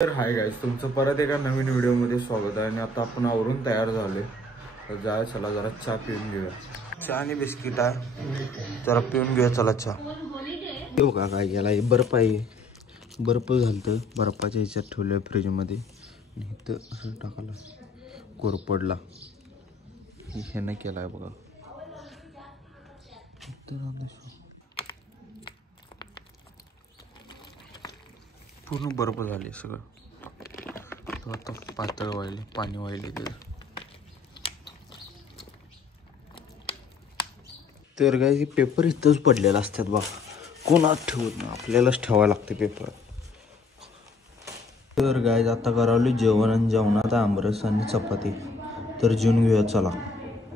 तर hi guys, तुमचं परत एका नवीन व्हिडिओमध्ये स्वागत आहे. आणि आता आपण आवरून तयार झाले तर जाय, चला जरा चहा पिऊन घेऊया. चहा आणि बिस्किट आहे, जरा पिऊन घेऊया. चला चहा येऊ का. काय गेला बर्फ आहे, बर्फ झालं बर्फाच्या ह्याच्यात ठेवलं फ्रीजमध्ये. इथं असं टाकायला कोरपडला ह्यानं केला आहे बघा. पूर्ण बर्फ झाले सगळं. तो आता पातळ वाहिले, पाणी वाहिले. तर काय पेपर इथंच पडलेला असतात बघा, कोणाच ठेवत नाही, आपल्यालाच ठेवायला लागते पेपर. तर गाय आता करावली जेवण, आणि जेवणात आमरस आणि चपाती. तर जेवून घेऊया चला.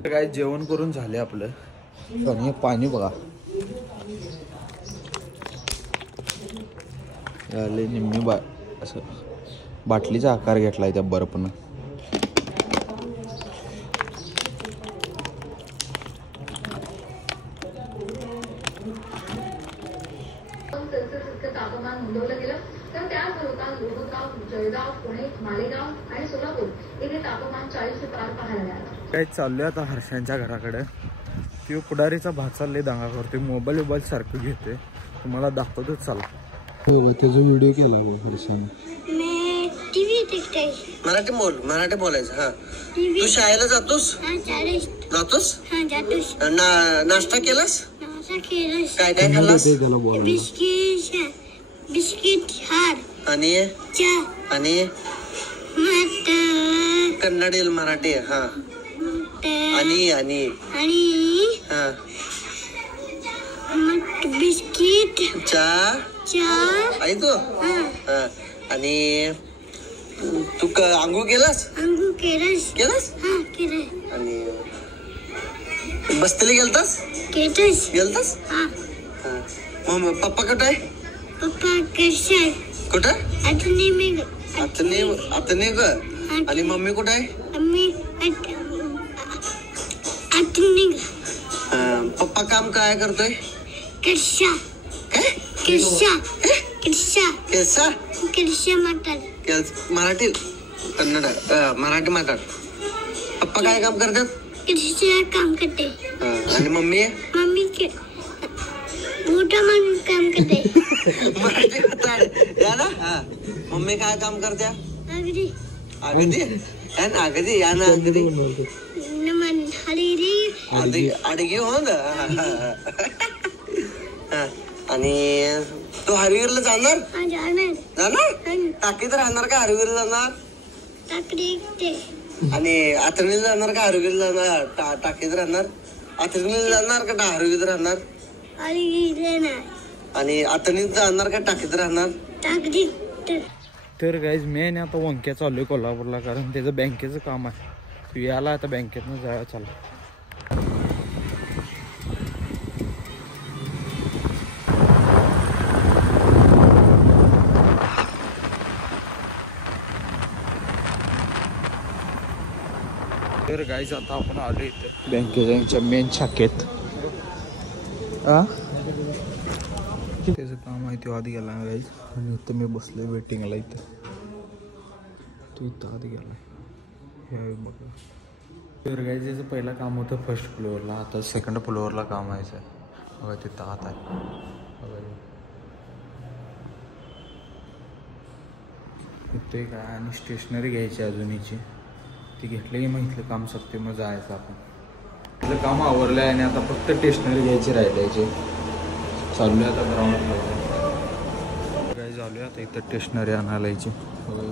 काय जेवण करून झाले आपलं. आणि पाणी बघा याले निम्मी असं बाटलीचा आकार घेतलाय त्या बर्फनं. तापमान नोंदवलं गेलं तर त्याच रोगात लोहगाव, जळगाव, पुणे, मालेगाव आणि सोलापूर येथे तापमान 40 ते पार पाहायला मिळालं. काय चाललंय आता हर्षांच्या घराकडे. तो पुढारीचा भात चालले दंगा करते, मोबाईल सारखं घेते. तुम्हाला दाखवतच चालला. हो त्याचा व्हिडिओ केला हर्षाने. मराठी बोलायचं. हा तू शाळेला जातोस? जातोस? नाश्ता केलास? काय काय खाल्लास? बिस्किट हार आणि आणि कन्नड मराठी. हा आणि आणि हा बिस्किट चहा आई तो. हा आणि तू आंघोळ केलास? केलास आणि बसतले गेलतास? मग पप्पा कुठं आहे? कुठं? आतने ग. आणि मम्मी कुठं आहे? पप्पा काम काय करतोय? मराठी कन्नड मराठी माताड. पप्पा काय काम करतात? काम करते. आणि मम्मी मोठा माणूस काम करते. मराठी माताड या ना. हा मम्मी काय काम करत्या? अगदी अगदी या ना. अगदी अडगी हो ना. आणि तू हरवीरला जाणार? टाकीत राहणार का हरवीरला जाणार? आणि आथरणीला जाणार का हरवीरला जाणार? टाकीत राहणार. आथरणीला जाणार का हरवीत राहणार? आणि आथरणीत जाणार का टाकीत राहणार? तर गाईज मी आता वंक्या चाललोय कोल्हापूरला, कारण त्याचं बँकेचं काम आहे. तू याला आता बँकेतनं जायला चालला. तर गाईज आता आपण आलो इथे बँकेच्या मेन शाखेत. त्याचं काम आहे, तो आत गेला गाईज. आणि इथं मी बसलोय वेटिंगला. इथं तो इथं आत गेला हे बघा. तर गाईज याचं पहिलं काम होतं फर्स्ट फ्लोअरला, आता सेकंड फ्लोअरला काम आहे. बघा तिथं आत आहे बघा. इथे काय आणि स्टेशनरी घ्यायची अजून हिची, ती घेतली की मग इथलं काम सपते, मग जायचं आपण. इथलं काम आवरलं आहे आणि आता फक्त स्टेशनरी घ्यायची राहिल्याची. चालू आहे आता ग्राउंडला. काय चालू आहे आता इथं स्टेशनरी आणायला यायची.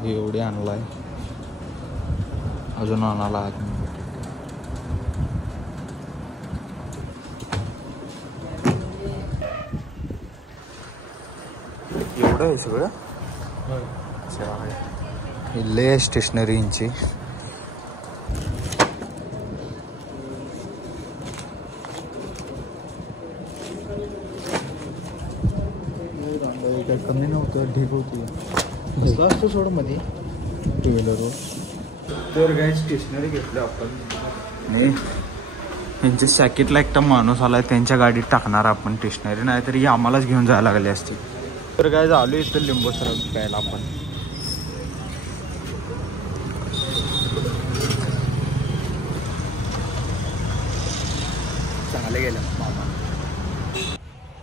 हे एवढी आणला आहे, अजून आणायला आहे. एवढं आहे सगळं. अच्छा लय स्टेशनरींची. काय कमी नव्हतं, ढीक होती. जास्त सोड मध्ये टू व्हीलरवर. तर काय स्टेशनरी घेतलं आपण. नाही यांच्या शाखेतला एकटा माणूस आलाय, त्यांच्या गाडीत टाकणार आपण स्टेशनरी, नाहीतरी आम्हालाच घेऊन जायला लागली असते. तर काय झालो इथं लिंबू सरबत प्यायला आपण.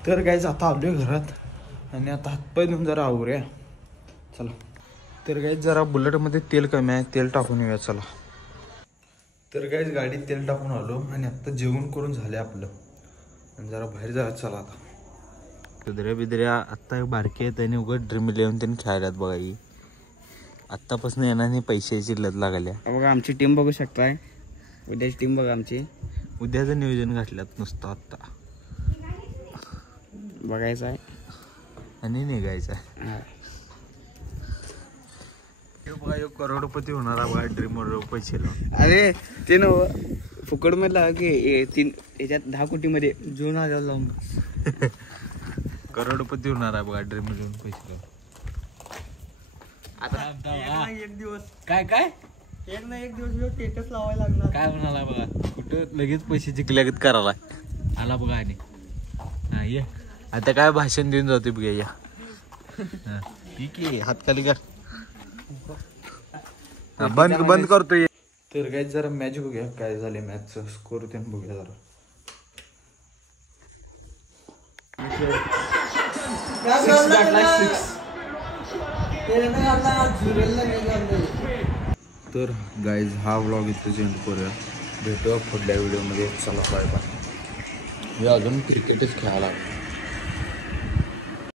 तर गाईज आता आलोय घरात आणि आता हातपाय धुवून जरा आवरूया चला. तर गाईज जरा बुलेटमध्ये तेल कमी आहे, तेल टाकून येऊया चला. तर गाईज गाडीत तेल टाकून आलो आणि आता जेवण करून झाले आपलं आणि जरा बाहेर जायचं चला. आता कुदऱ्या बिदऱ्या आत्ता बारके आहेत आणि उगत ड्रीम इलेव्हन त्यांनी खेळायलात बघा. ही आत्तापासून येणार नाही, पैशाची लत लागल्या बघा. आमची टीम बघू शकताय, उद्याची टीम बघा आमची. उद्याचं नियोजन घातल्यात नुसतं आत्ता बघायचं आहे आणि निघायचं आहे. बघा एक करोडपती होणार आहे बघा ड्रीम पैसे. अरे ते न फुकट मधला की 3 याच्यात 10 कोटीमध्ये जून हजार लावून करोडपती होणार आहे बघा ड्रीम लिहून पैसे. आता एक दिवस काय काय एक ना एक दिवस स्टेटस लावायला लागणार. काय म्हणाला बघा, कुठं लगेच पैसे जिंकल्यागत करायला आला बघा. आणि हा ये आता काय भाषण देऊन जाते बघा. या ठीक आहे, हात खाली कर. बंद करतोय. तर काय जरा मॅच बघूया काय झाले, मॅचचं स्कोर त्यानं बघूया जरा. तर गाईज हा व्लॉग इथेच एंड करूया. भेटूया पुढल्या व्हिडिओमध्ये. चला बाय बाय. मी अजून क्रिकेटच खेळायला लागलो.